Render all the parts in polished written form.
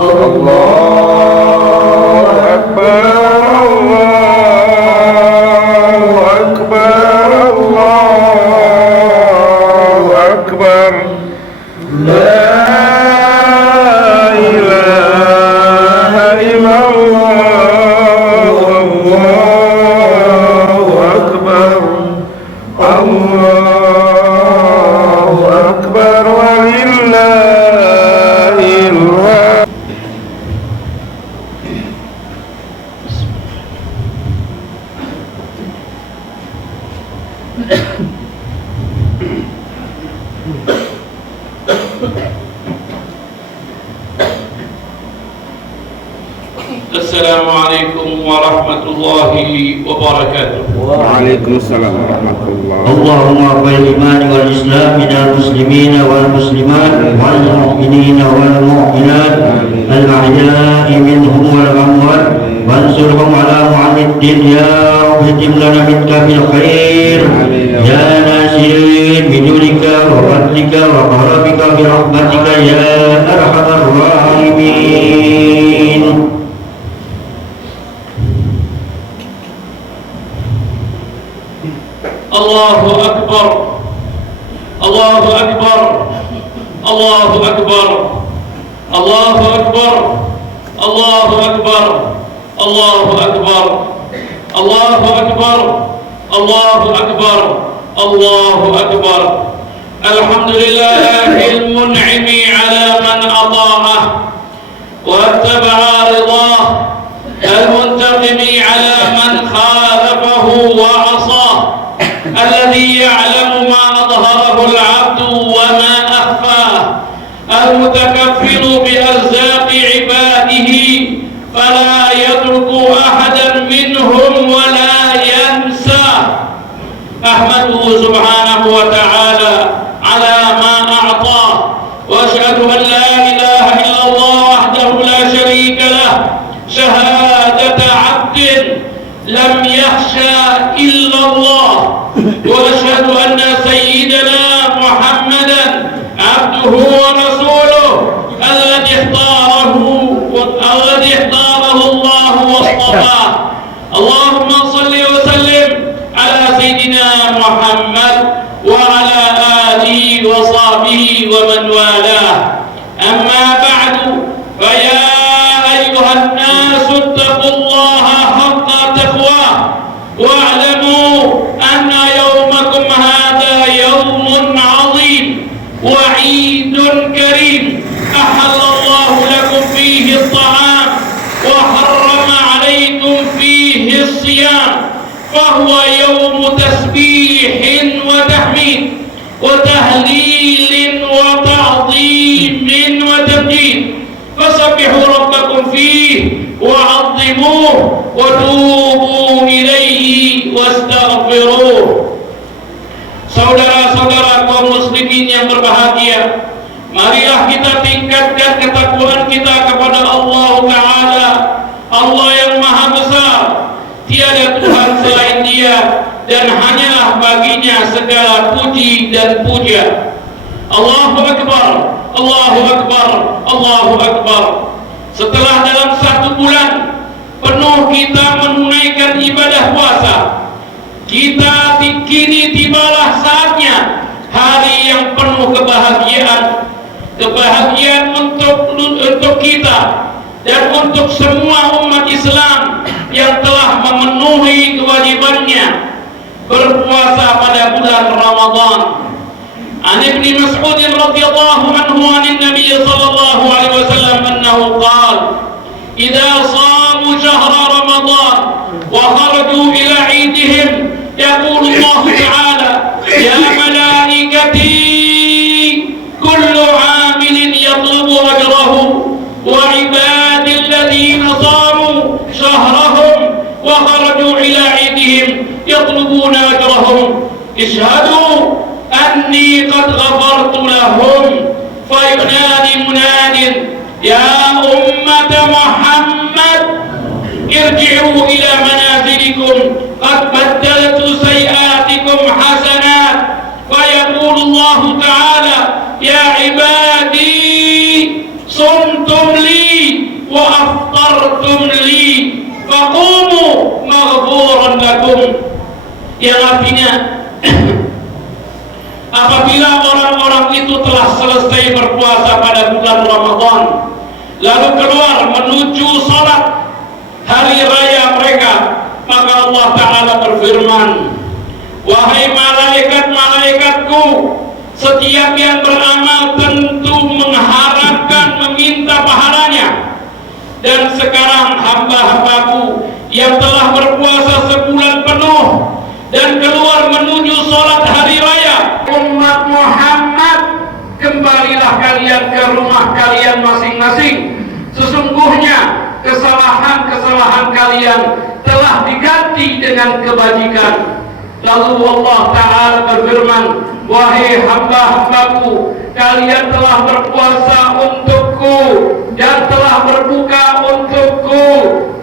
الله أكبر الله أكبر الله أكبر لا إله إلا الله والله أكبر الله أكبر ولله الحمد. السلام عليكم ورحمة الله وبركاته. وعليكم السلام ورحمة الله. اللهم رب الإيمان والإسلام من المسلمين والمسلمات والمؤمنين والمؤمنات الأحياء منهم والأموات وانصرهم على معن الدين يا رب اجعل لنا منك بالخير يا ناصرين بجودك وفضلك وكرمك برحمتك يا أرحم الراحمين. الله أكبر الله أكبر الله أكبر الله أكبر الله أكبر الله أكبر الله أكبر الله أكبر الله أكبر. الحمد لله المنعم على من أطاعه واتبع رضاه، المنتقم على من خالفه وعصاه، الذي يعلم ما أظهره العبد وما أخفاه، المتكفل بأرزاق عباده فلا يترك أحدا منهم ولا ينساه. أحمده سبحانه وتعالى على ما أعطاه، وأشهد أن لا إله إلا الله وحده لا شريك له شهادة عبد لم يخشى إلا الله، وأشهد أن سيدنا محمدا عبده ورسوله الذي اختاره الله واصطفاه. اللهم صل وسلم على سيدنا محمد وعلى آله وصحبه ومن والاه. أما بعد، فيا أيها الناس اتقوا الله حق تقواه، واعلموا أن يومكم هذا يوم عظيم وعيد كريم أحل الله لكم فيه الطعام وحرم عليكم فيه الصيام، فهو يوم تسبيح وتحميد وتهليل وتعظيم وتمجيد، فسبحوا ربكم فيه وعظموه وتوبوا إليه واستغفروه. Saudara-saudara kaum muslimin yang berbahagia, marilah kita tingkatkan ketakwaan kita kepada Allah Ta'ala, Allah yang Maha Besar. Tiada Tuhan selain Dia, dan hanyalah baginya segala puji dan puja. Allahu Akbar, Allahu Akbar, Allahu Akbar. Setelah dalam 1 bulan penuh kita menunaikan ibadah puasa, kita kini tibalah saatnya hari yang penuh kebahagiaan untuk kita dan untuk semua umat Islam yang telah memenuhi kewajibannya berpuasa pada bulan Ramadan. An Ibnu Mas'ud radhiyallahu anhu an Nabi sallallahu alaihi wasallam annahu qala idza shamu shahra Ramadan wa kharaju ila 'idihim yaqulu Allah ta'ala ya malaikati kullu 'amilin yatlubu ajrahu wa 'ibadi alladhina shamu shahrahum wa kharaju ila 'idihim yatlubuna ajrahum ishhadu anni qad ghafartu lahum fayunadi munadin ya ummat Muhammad irji'u ila manazilikum qad baddaltu sayiatikum hasanat fayaqulu Allah ta'ala ya ibadi sumtum li wa aftartum li faqumu maghfuran lakum. Yang artinya apabila orang-orang itu telah selesai berpuasa pada bulan Ramadan lalu keluar menuju salat hari raya mereka, maka Allah Ta'ala berfirman, wahai malaikat-malaikatku, setiap yang beramal tentu mengharapkan meminta pahalanya, dan sekarang hamba-hambaku yang telah berpuasa sebulan penuh dan keluar menuju sholat hari raya, umat Muhammad, kembalilah kalian ke rumah kalian masing-masing. Sesungguhnya kesalahan-kesalahan kalian telah diganti dengan kebajikan. Lalu Allah Ta'ala berfirman, wahai hamba-hambaku, kalian telah berpuasa untukku dan telah berbuka untukku,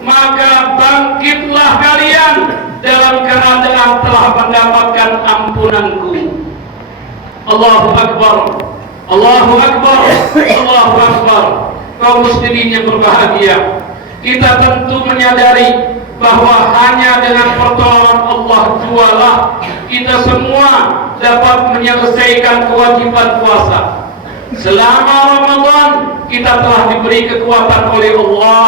maka bangkitlah kalian dalam keadaan telah mendapatkan ampunanku. Allahu Akbar, Allahu Akbar, Allahu Akbar. Kaum muslimin yang berbahagia, kita tentu menyadari bahwa hanya dengan pertolongan Allah jualah kita semua dapat menyelesaikan kewajiban puasa. Selama Ramadan kita telah diberi kekuatan oleh Allah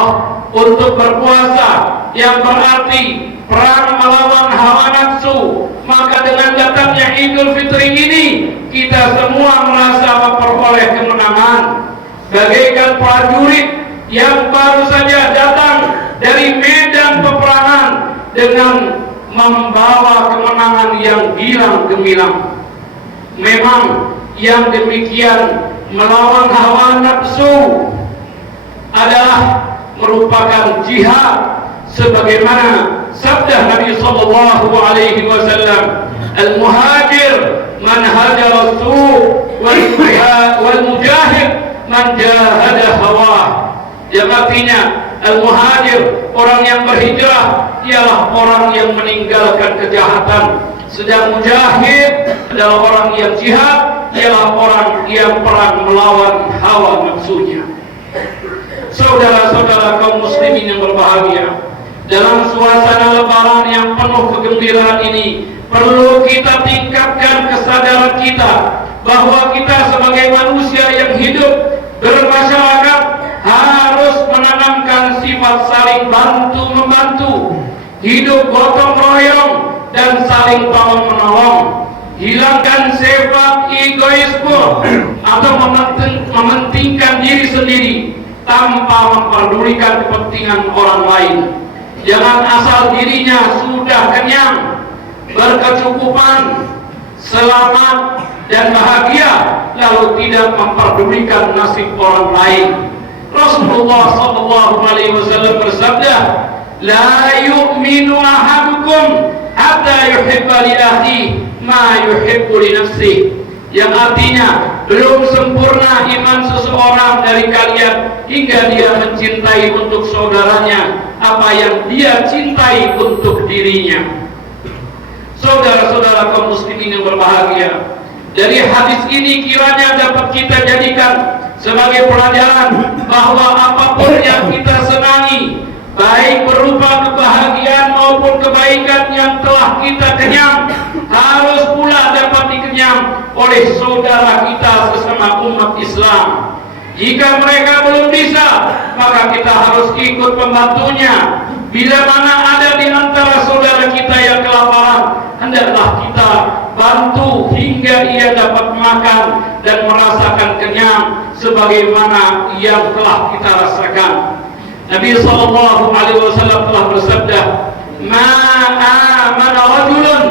untuk berpuasa, yang berarti perang melawan hawa nafsu. Maka dengan datangnya Idul Fitri ini kita semua merasa memperoleh kemenangan, bagaikan prajurit yang baru saja datang dari medan peperangan dengan membawa kemenangan yang gilang gemilang. Memang yang demikian melawan hawa nafsu adalah merupakan jihad, sebagaimana sabda Nabi sallallahu alaihi wasallam, al-muhajir man hajara as-su' wal mujahid man jahada hawa. Yang artinya al-muhajir, orang yang berhijrah, ialah orang yang meninggalkan kejahatan, sedang mujahid adalah orang yang jihad, ialah orang yang perang melawan hawa nafsunya. Saudara-saudara kaum muslimin yang berbahagia, dalam suasana lebaran yang penuh kegembiraan ini perlu kita tingkatkan kesadaran kita bahwa kita sebagai manusia yang hidup bermasyarakat harus menanamkan sifat saling bantu-membantu, hidup gotong royong dan saling tolong menolong. Hilangkan sifat egoisme atau mementingkan diri sendiri tanpa memperdulikan kepentingan orang lain. Jangan asal dirinya sudah kenyang, berkecukupan, selamat dan bahagia, lalu tidak memperdulikan nasib orang lain. Rasulullah SAW bersabda, la yu'minu ahadukum hatta yuhibba li akhihi ma yuhibbu li nafsihi. Yang artinya, belum sempurna iman seseorang dari kalian hingga dia mencintai untuk saudaranya apa yang dia cintai untuk dirinya. Saudara-saudara kaum muslimin yang berbahagia, dari hadis ini kiranya dapat kita jadikan sebagai pelajaran bahwa apapun yang kita senangi, baik berupa kebahagiaan maupun kebaikan yang telah kita kenyang, harus pula dapat dikenyang oleh saudara kita sesama umat Islam. Jika mereka belum bisa, maka kita harus ikut membantunya. Bila mana ada di antara saudara kita yang kelaparan, hendaklah kita bantu hingga ia dapat makan dan merasakan kenyang sebagaimana yang telah kita rasakan. Nabi SAW telah bersabda, "Ma amana rajulun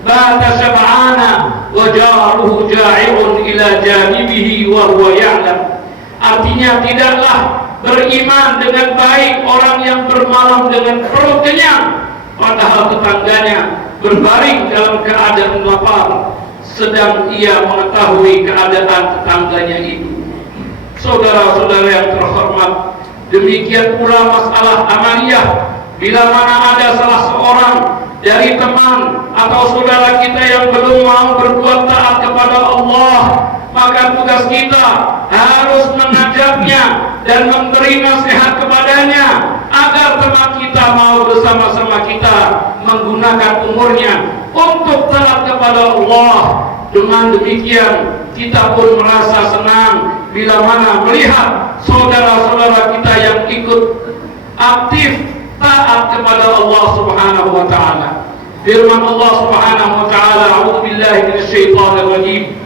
bata syab'ana wa jaruhu ja'i'un ila janibihi wa huwa ya'lam." Artinya, tidaklah beriman dengan baik orang yang bermalam dengan perut kenyang, padahal tetangganya berbaring dalam keadaan lapar, sedang ia mengetahui keadaan tetangganya itu. Saudara-saudara yang terhormat, demikian pula masalah amaliyah. Bila mana ada salah seorang dari teman atau saudara kita yang belum mau berbuat taat kepada Allah, maka tugas kita harus mengajaknya dan memberi nasihat kepadanya agar teman kita mau bersama-sama kita menggunakan umurnya untuk taat kepada Allah. Dengan demikian kita pun merasa senang bila mana melihat saudara-saudara kita yang ikut aktif taat kepada Allah Subhanahu wa taala. Firman Allah Subhanahu wa taala, "A'udzu billahi minasyaitonir rajim.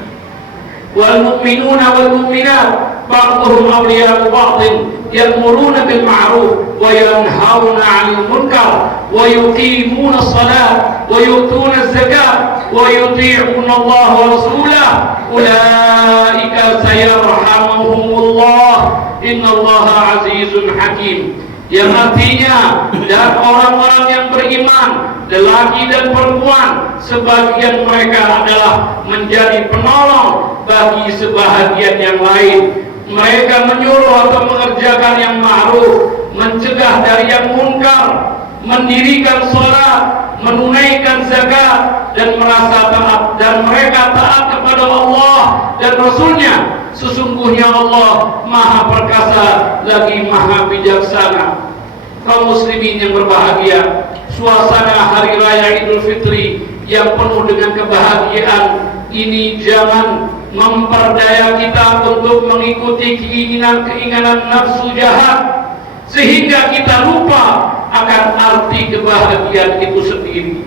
Wal mu'minuna wal mu'minat ba'dhuhum awliya'u ba'dhin ya'muruna bil ma'ruf wa yanhauna 'anil munkar wa yuqimuna as-salata wa yu'tuna az-zakata wa yuti'una Allah wa rasulahu ulaika sayarhamuhumullah innallaha 'azizun hakim." Yang artinya, dan orang-orang yang beriman, lelaki dan perempuan, sebagian mereka adalah menjadi penolong bagi sebahagian yang lain. Mereka menyuruh atau mengerjakan yang ma'ruf, mencegah dari yang munkar, mendirikan sholat, menunaikan zakat, dan merasa taat, dan mereka taat kepada Allah dan Rasulnya. Sesungguhnya Allah Maha Perkasa lagi Maha Bijaksana. Kaum muslimin yang berbahagia, suasana Hari Raya Idul Fitri yang penuh dengan kebahagiaan ini jangan memperdaya kita untuk mengikuti keinginan-keinginan nafsu jahat sehingga kita lupa akan arti kebahagiaan itu sendiri.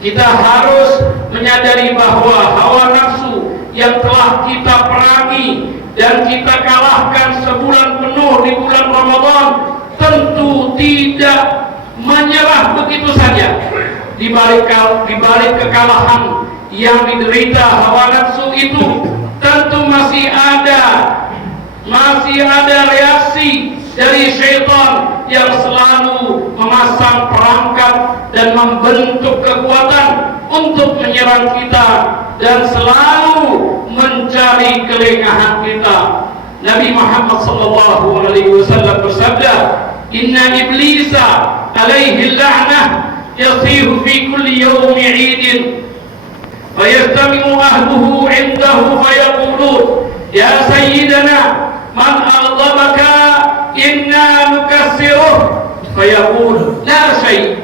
Kita harus menyadari bahwa hawa nafsu yang telah kita perangi dan kita kalahkan sebulan penuh di bulan Ramadan tentu tidak menyerah begitu saja. Di balik kekalahan yang diderita hawa nafsu itu tentu masih ada reaksi dari syaitan yang selalu memasang perangkap dan membentuk kekuatan untuk menyerang kita dan selalu mencari kelengahan kita. Nabi Muhammad SAW bersabda, "Inna iblisa alaihi la'nah yasihu fi kulli yawmi 'idin fayastami'u ahluhu 'indahu fayaqulun ya sayyidana man aghdabaka inna nukassiruh fayaqul la shay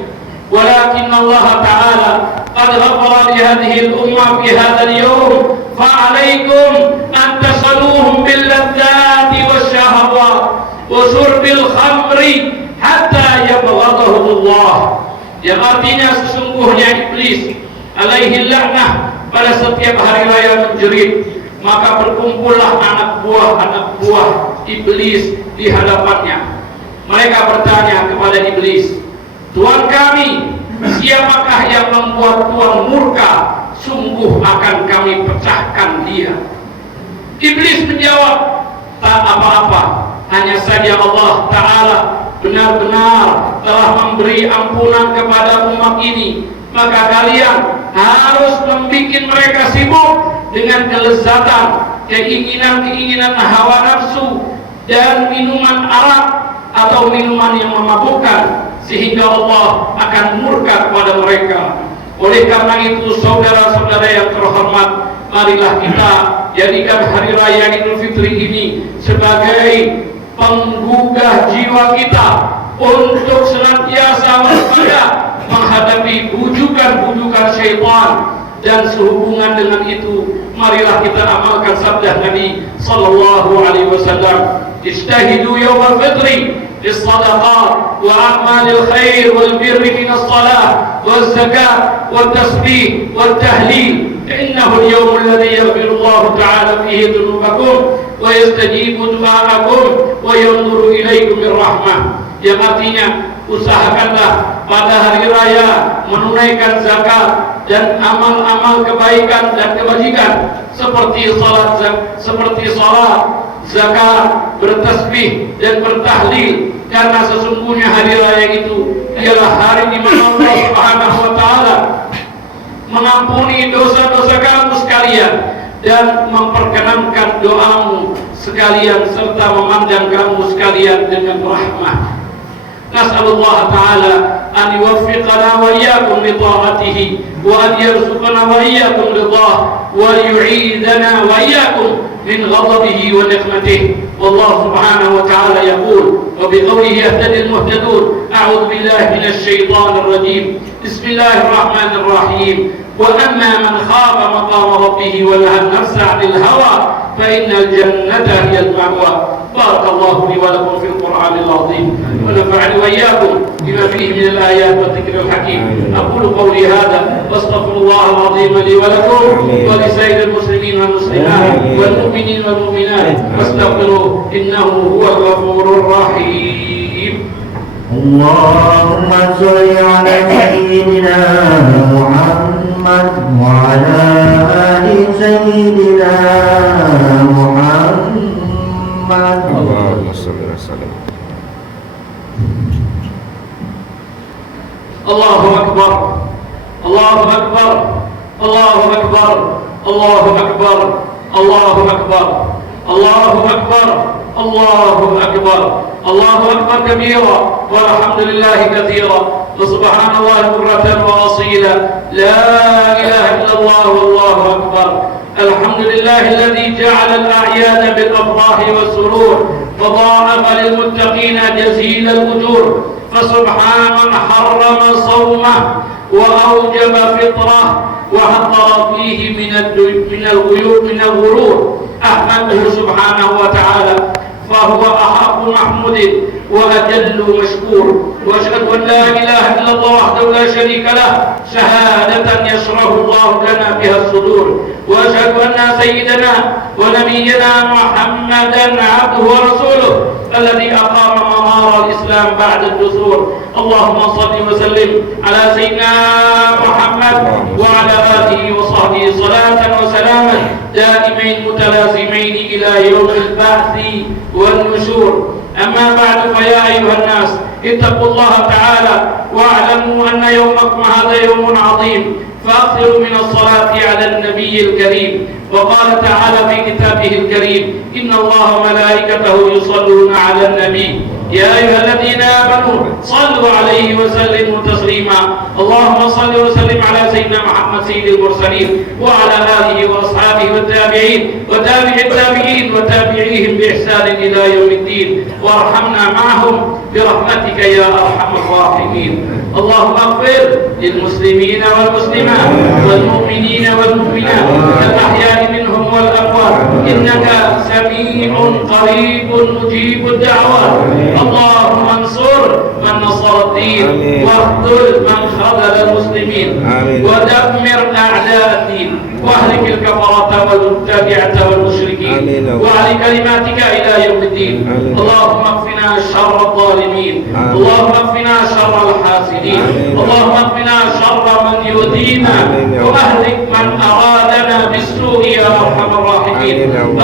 walakin Allah ta'ala qad ghafara li hadhihi al-umma fi hadha al-yawm fa'alaykum an tasaluhum bil ladzati wasyahawat wa syurbil khamri hatta yabghadahum Allah." Yang artinya sesungguhnya iblis alaihi la'nah pada setiap hari raya menjerit, maka berkumpullah anak buah iblis di hadapannya. Mereka bertanya kepada iblis, "Tuhan kami, siapakah yang membuat Tuhan murka? Sungguh akan kami pecahkan dia." Iblis menjawab, "Tak apa-apa, hanya saja Allah Ta'ala benar-benar telah memberi ampunan kepada umat ini, maka kalian harus membuat mereka sibuk dengan kelezatan, keinginan-keinginan hawa nafsu dan minuman arak atau minuman yang memabukkan, sehingga Allah akan murka kepada mereka." Oleh karena itu, saudara-saudara yang terhormat, marilah kita jadikan Hari Raya Idul Fitri ini sebagai penggugah jiwa kita untuk senantiasa waspada menghadapi bujukan-bujukan syaitan. Dan sehubungan dengan itu, marilah kita amalkan sabda Nabi sallallahu alaihi wasallam, "Ijtahidu yawmal fitri bis-shadaqat wa a'malil khair wal birri minas salah waz zakat wat tasbih wat tahlil innahu al-yawm alladhi yaghfiru Allah ta'ala fihi dhunubakum wa yastajibu du'aakum wa yanzuru ilaikum birrahmah." Yang artinya, usahakanlah pada hari raya menunaikan zakat dan amal-amal kebaikan dan kebajikan seperti salat, zakat, bertasbih dan bertahlil, karena sesungguhnya hari raya itu ialah hari di mana Allah Subhanahu wa taala mengampuni dosa-dosa kamu sekalian dan memperkenankan doamu sekalian serta memandang kamu sekalian dengan rahmat. Nas'alullah ta'ala أن يوفقنا وإياكم لطاعته وأن يرزقنا وإياكم رضاه ويعيذنا وإياكم من غضبه ونقمته. والله سبحانه وتعالى يقول وبقوله يهتدي المهتدون: أعوذ بالله من الشيطان الرجيم، بسم الله الرحمن الرحيم. وأما من خاف مقام ربه ونهى النفس عن الهوى فإن الجنة هي المأوى. بارك الله لي ولكم في القرآن العظيم ونفعني وإياكم بما فيه من الآيات والذكر الحكيم. أقول قولي هذا واستغفر الله العظيم لي ولكم ولسائر المسلمين والمسلمات والمؤمنين والمؤمنات واستغفروه إنه هو الغفور الرحيم. اللهم صل على سيدنا محمد وعلى آل سيدنا محمد. اللهم صل وسلم. الله أكبر الله أكبر الله أكبر الله أكبر الله أكبر الله أكبر الله أكبر الله أكبر كبيرا والحمد لله كثيرا وسبحان الله بكرة وأصيلا. لا إله إلا الله والله أكبر. الحمد لله الذي جعل الأعياد بالأفراح والسرور وضاعف للمتقين جزيل الأجور. فسبحان من حرم صومه وأوجب فطره وحذر فيه من الغرور. أحمده سبحانه وتعالى فهو أحق محمود وأجل مشكور. وأشهد أن لا إله إلا الله وحده لا شريك له شهادة يشرح الله لنا بها الصدور. وأشهد أن سيدنا ونبينا محمدا عبده ورسوله الذي أقام منار الإسلام بعد الدثور. اللهم صل وسلم على سيدنا محمد وعلى آله وصحبه صلاة وسلاما دائمين متلازمين إلى يوم البعث والنشور. أما بعد فيا أيها الناس اتقوا الله تعالى واعلموا أن يومكم هذا يوم عظيم فأكثروا من الصلاة على النبي الكريم. وقال تعالى في كتابه الكريم: إن الله وملائكته يصلون على النبي يا أيها الذين آمنوا صلوا عليه وسلموا تسليما. اللهم صل وسلم على سيدنا محمد سيد المرسلين وعلى آله وأصحابه والتابعين وتابع التابعين وتابعيهم بإحسان إلى يوم الدين وارحمنا معهم برحمتك يا أرحم الراحمين. اللهم اغفر للمسلمين والمسلمات والمؤمنين والمؤمنات الأحياء منهم والأموات إنك سميع قريب مجيب الدعوات. اللهم انصر من نصر الدين واخذل من خذل المسلمين ودمر أعداء الدين واهلك الكفرة والمبتدعة والمشركين وعلى كلماتك إلى يوم الدين. اللهم اكفنا شر الظالمين. اللهم اكفنا شر الحاسدين. اللهم اكفنا شر من يؤذينا واهلك من أرادنا بالسوء يا أرحم الراحمين.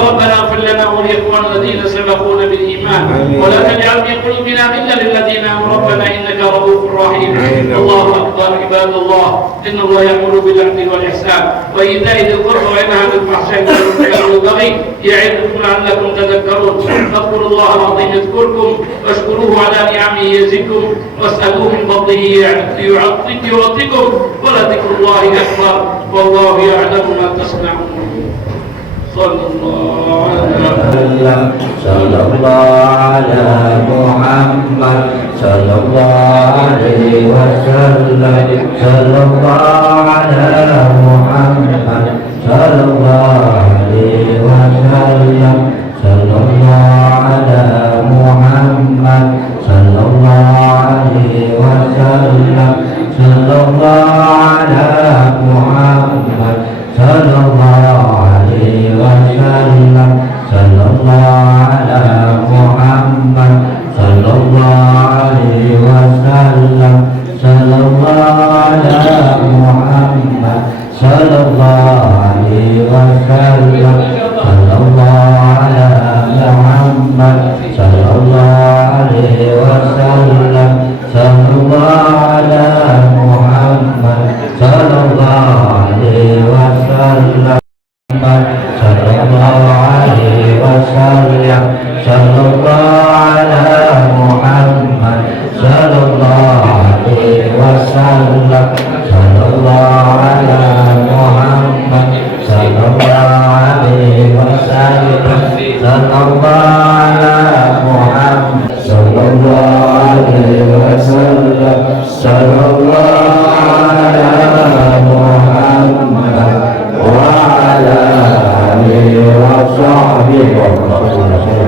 ربنا اغفر لنا ولإخواننا الذين سبقونا بالإيمان ولا تجعل في قلوبنا غلا للذين آمنوا ربنا إنك رؤوف رحيم. الله أكبر. عباد الله إن الله يأمر بالعدل والإحسان وإيتاء ذي القربى وينهى عن الفحشاء والمنكر والبغي يعظكم لعلكم تذكرون. فاذكروا الله العظيم يذكركم واشكروه على نعمه يزدكم واسألوه من فضله يعطيكم ولذكر الله أكبر والله يعلم ما تصنعون. صلى الله على محمد صلى الله عليه وسلم صلى الله على محمد صلى الله عليه وسلم صلى الله على محمد صلى الله عليه وسلم صلى الله على محمد صلى الله عليه وسلم صلى الله على محمد صلى الله عليه وسلم صلى الله على محمد صلى الله عليه وسلم صلى الله على محمد صلى الله عليه وسلم صلى الله على محمد صلى الله عليه وسلم صلى الله عليه وسلم صلى sallallahu alaihi wasallam. Sallallahu ala Muhammad wa ala alihi wa sahbihi wa sallam.